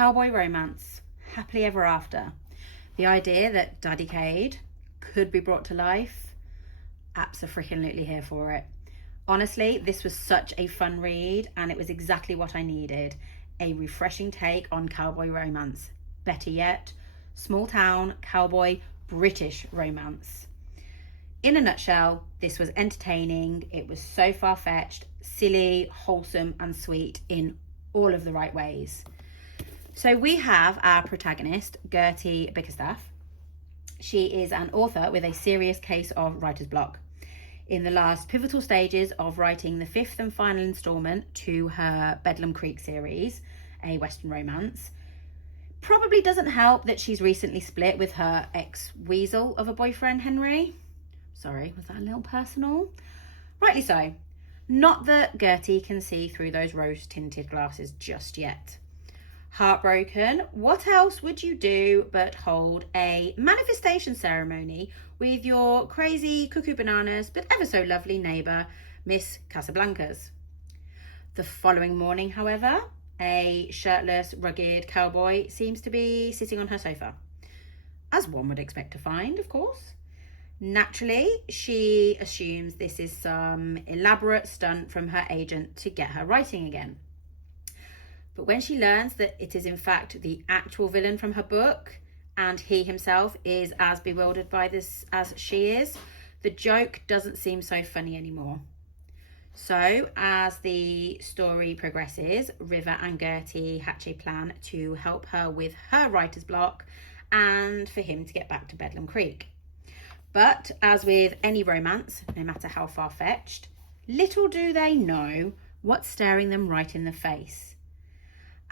cowboy romance, happily ever after. The idea that Daddy Cade could be brought to life, abso-freaking-lutely here for it. Honestly, this was such a fun read and it was exactly what I needed. A refreshing take on cowboy romance. Better yet, small town, cowboy, British romance. In a nutshell, this was entertaining. It was so far-fetched, silly, wholesome and sweet in all of the right ways. So we have our protagonist, Gertie Bickerstaff. She is an author with a serious case of writer's block. In the last pivotal stages of writing the 5th and final instalment to her Bedlam Creek series, a Western romance. Probably doesn't help that she's recently split with her ex-weasel of a boyfriend, Henry. Sorry, was that a little personal? Rightly so. Not that Gertie can see through those rose-tinted glasses just yet. Heartbroken, what else would you do but hold a manifestation ceremony with your crazy cuckoo bananas but ever so lovely neighbour, Miss Casablancas? The following morning, however, a shirtless, rugged cowboy seems to be sitting on her sofa. As one would expect to find, of course. Naturally, she assumes this is some elaborate stunt from her agent to get her writing again. But when she learns that it is in fact the actual villain from her book, and he himself is as bewildered by this as she is, the joke doesn't seem so funny anymore. So, as the story progresses, River and Gertie hatch a plan to help her with her writer's block and for him to get back to Bedlam Creek. But, as with any romance, no matter how far-fetched, little do they know what's staring them right in the face.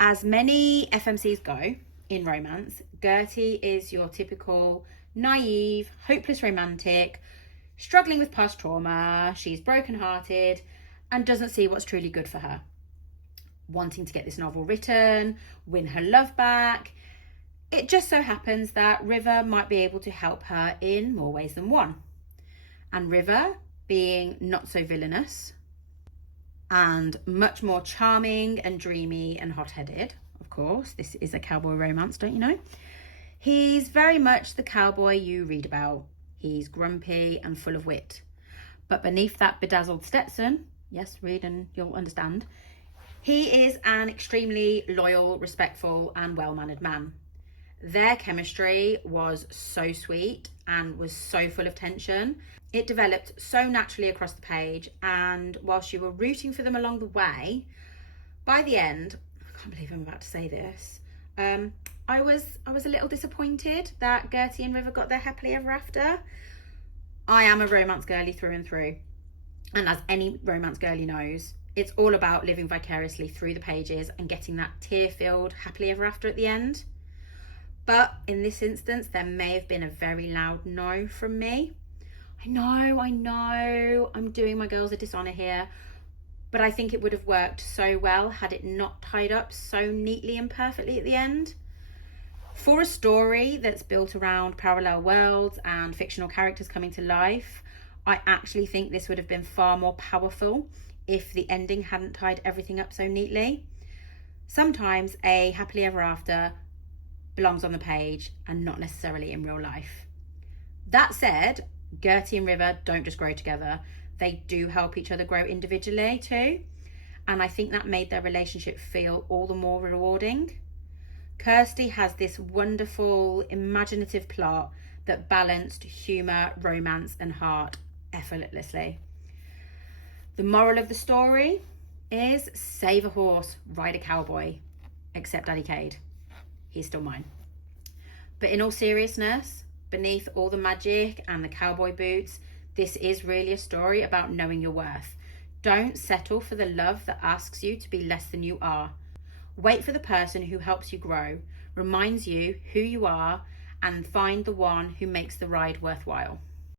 As many FMCs go in romance, Gertie is your typical naive, hopeless romantic, struggling with past trauma. She's broken-hearted and doesn't see what's truly good for her. Wanting to get this novel written, win her love back. It just so happens that River might be able to help her in more ways than one. And River, being not so villainous and much more charming and dreamy and hot-headed, of course, this is a cowboy romance, don't you know? He's very much the cowboy you read about. He's grumpy and full of wit. But beneath that bedazzled Stetson, yes, read and you'll understand, he is an extremely loyal, respectful and well-mannered man. Their chemistry was so sweet and was so full of tension. It developed so naturally across the page, and whilst you were rooting for them along the way, by the end, I can't believe I'm about to say this, I was a little disappointed that Gertie and River got their happily ever after. I am a romance girly through and through, and as any romance girly knows, it's all about living vicariously through the pages and getting that tear-filled happily ever after at the end. But in this instance, there may have been a very loud no from me. I know, I'm doing my girls a dishonour here, but I think it would have worked so well had it not tied up so neatly and perfectly at the end. For a story that's built around parallel worlds and fictional characters coming to life, I actually think this would have been far more powerful if the ending hadn't tied everything up so neatly. Sometimes a happily ever after belongs on the page and not necessarily in real life. That said, Gertie and River don't just grow together. They do help each other grow individually too. And I think that made their relationship feel all the more rewarding. Kirsty has this wonderful, imaginative plot that balanced humour, romance and heart effortlessly. The moral of the story is save a horse, ride a cowboy, except Daddy Cade. He's still mine. But in all seriousness, beneath all the magic and the cowboy boots, this is really a story about knowing your worth. Don't settle for the love that asks you to be less than you are. Wait for the person who helps you grow, reminds you who you are, and find the one who makes the ride worthwhile.